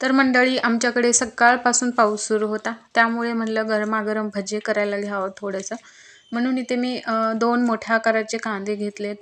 तर मंडळी, आमच्याकडे सकाळपासून पाऊस सुरू होता, त्यामुळे म्हणलं गरमागरम भजे करायला घ्यावं थोडंसं. म्हणून इथे मी 2 मोठ्या आकाराचे कांदे घेतले.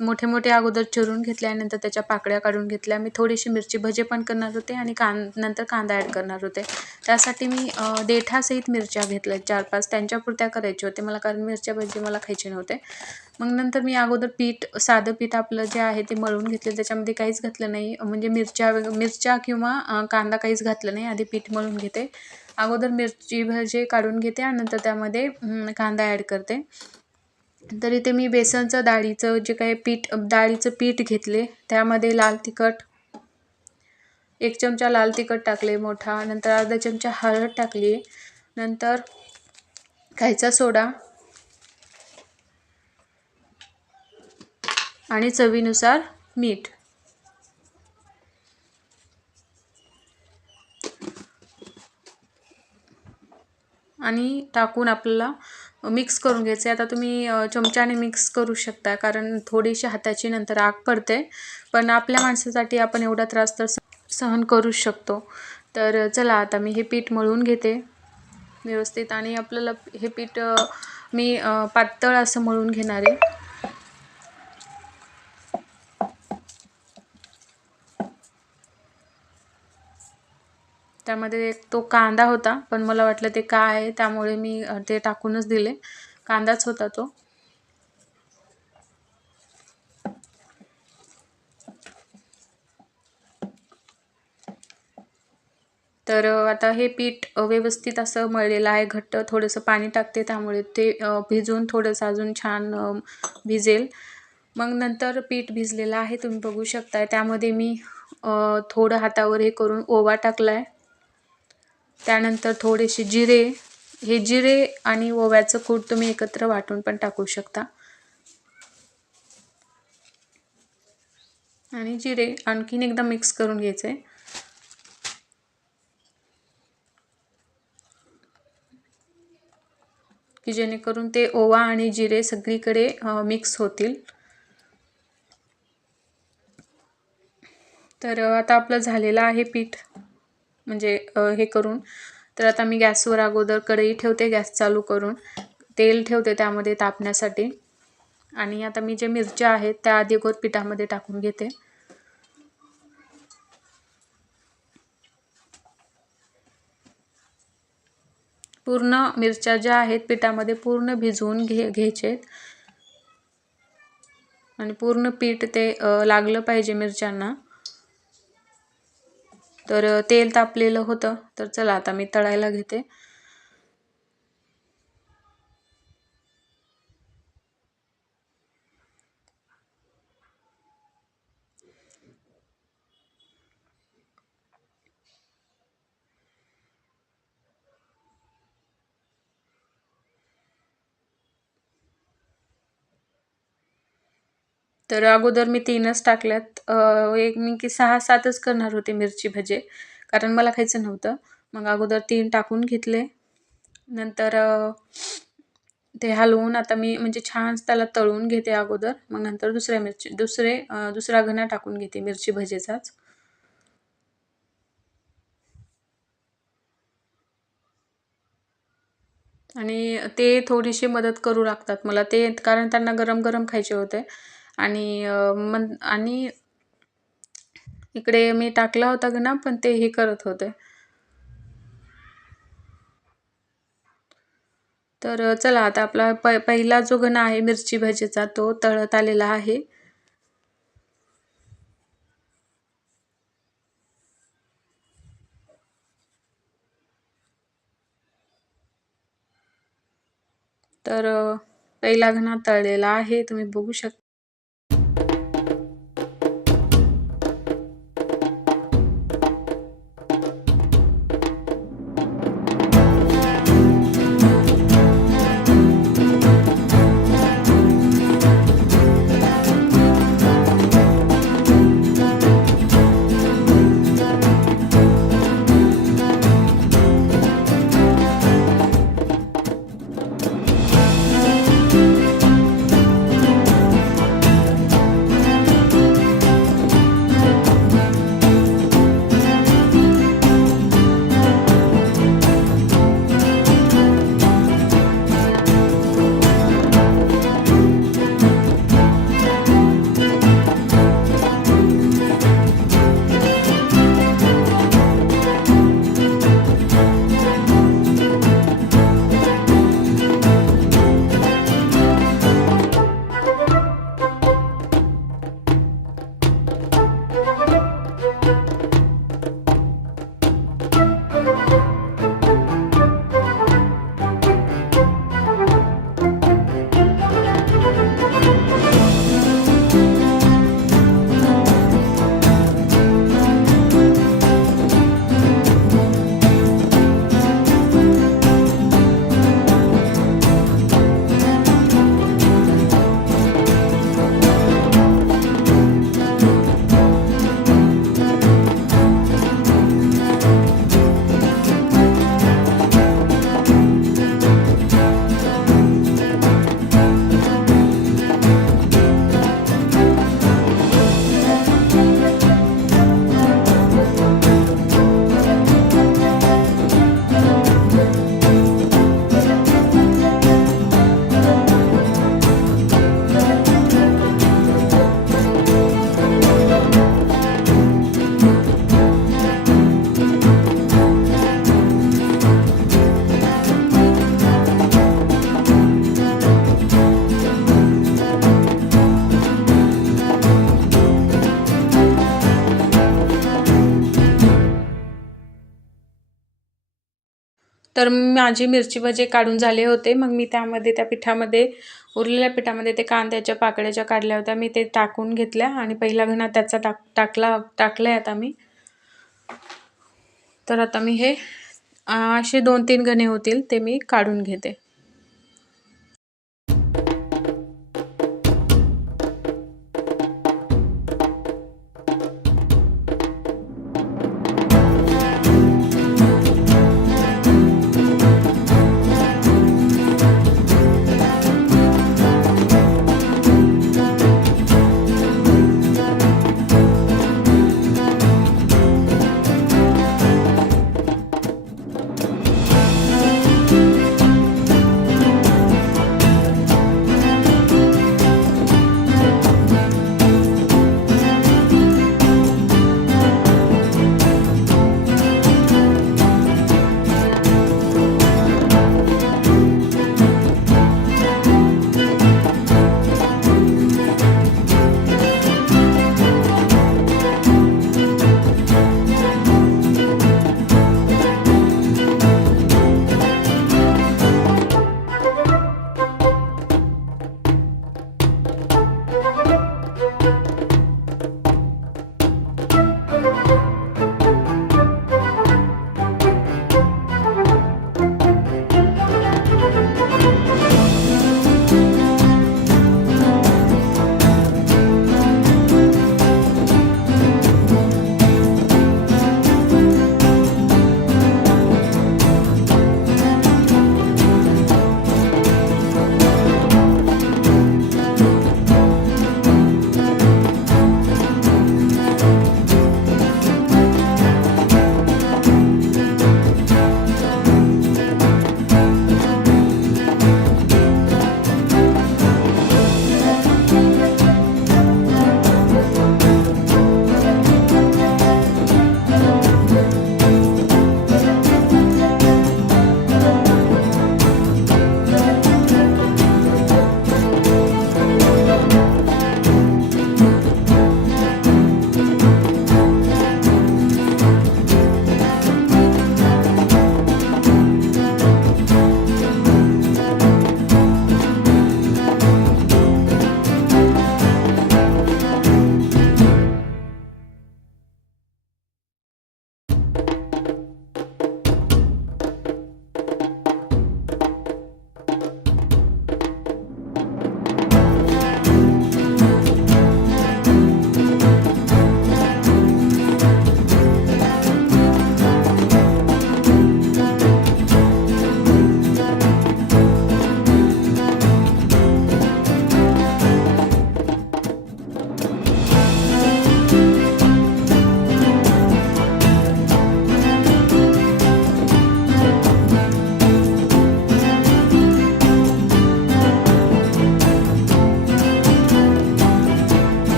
मोठे मोठे अगोदर चिरून घेतल्यानंतर त्याच्या पाकळ्या काढून घेतल्या. मी थोडीशी मिरची भजे पण करणार होते आणि नंतर कांदा ॲड करणार होते. त्यासाठी मी देठासहित मिरच्या घेतल्या 4-5, त्यांच्यापुरत्या करायचे होते मला, कारण मिरच्या भजी मला खायचे नव्हते. मग नंतर मी अगोदर साधं पीठ आपलं जे आहे ते मळून घेतलं. त्याच्यामध्ये काहीच घातलं नाही, म्हणजे मिरच्या किंवा कांदा काहीच घातलं नाही. आधी पीठ मळून घेते. अगोदर मिरची भजे काढून घेते आणि नंतर त्यामध्ये कांदा ॲड करते. तर इथे मी बेसनचं डाळीचं जे काही डाळीचं पीठ घेतले. त्यामध्ये लाल तिखट, 1 चमचा लाल तिखट टाकले मोठा, नंतर अर्धा चमचा हळद टाकली, नंतर खायचा सोडा आणि चवीनुसार मीठ. आणि टाकून आपल्याला मिक्स करून घ्यायचं आहे. आता तुम्ही चमच्याने मिक्स करू शकता, कारण थोडीशी हाताची नंतर आग पडते, पण आपल्या माणसासाठी आपण एवढा त्रास तर सहन करू शकतो. तर चला, आता मी हे पीठ मळून घेते व्यवस्थित. आणि आपल्याला हे पीठ मी पातळ असं मळून घेणार आहे. त्यामध्ये तो कांदा होता, पण मला वाटलं ते काय आहे, त्यामुळे मी ते टाकूनच दिले. कांदाच होता तो. तर आता हे पीठ व्यवस्थित असं मळलेलं आहे, घट्ट. थोडंसं पाणी टाकते, त्यामुळे ते भिजून थोडंसं अजून छान भिजेल. मग नंतर पीठ भिजलेलं आहे, तुम्ही बघू शकताय. त्यामध्ये मी थोडं हातावर हे करून ओवा टाकला आहे. त्यानंतर थोडेसे जिरे. हे जिरे आणि ओव्याचं कूट तुम्ही एकत्र वाटून पण टाकू शकता. आणि जिरे आणखीन एकदा मिक्स करून घ्यायचे, की जेणेकरून ते ओवा आणि जिरे सगळीकडे मिक्स होतील. तर आता आपलं झालेलं आहे पीठ, म्हणजे हे करून. तर आता मी गॅसवर अगोदर कढई ठेवते, गॅस चालू करून तेल ठेवते त्यामध्ये तापण्यासाठी. आणि आता मी जे मिरच्या आहेत त्या अगोदर पिठामध्ये टाकून घेते. पूर्ण मिरच्या ज्या आहेत पिठामध्ये पूर्ण भिजवून घ्यायचे आणि पूर्ण पीठ ते लागलं पाहिजे मिरच्यांना. तर तेल तापलेलं होतं. तर चला, आता मी तळायला घेते. तर अगोदर मी 3च टाकल्यात. मी 6-7च करणार होते मिरची भजे, कारण मला खायचं नव्हतं. मग अगोदर 3 टाकून घेतले. नंतर ते हलवून आता मी म्हणजे छान त्याला तळून घेते अगोदर. मग नंतर दुसरा घणा टाकून घेते मिरची भजेचाच. आणि ते थोडीशी मदत करू लागतात मला ते, कारण त्यांना गरम गरम खायचे होते. आणि इकडे मी टाकला होता घणा, पण ते हे करत होते. तर चला, आता आपला पहिला जो घणा आहे मिरची भजीचा तो तळत आलेला आहे. तर पहिला घणा तळलेला आहे, तुम्ही बघू शकता. तर माझी मिरची भजे काढून झाले होते. मग मी त्यामध्ये त्या पिठामध्ये उरलेल्या पिठामध्ये ते कांद्याच्या पाकळ्या काढल्या होत्या मी ते टाकून घेतल्या आणि पहिला घणा त्याचा टाकलाय आता मी. तर आता मी हे असे 2-3 घणे होतील ते मी काढून घेते.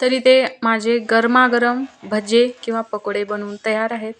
तर इथे माझे गरमागरम भजे किंवा पकोडे बनवून तयार आहेत.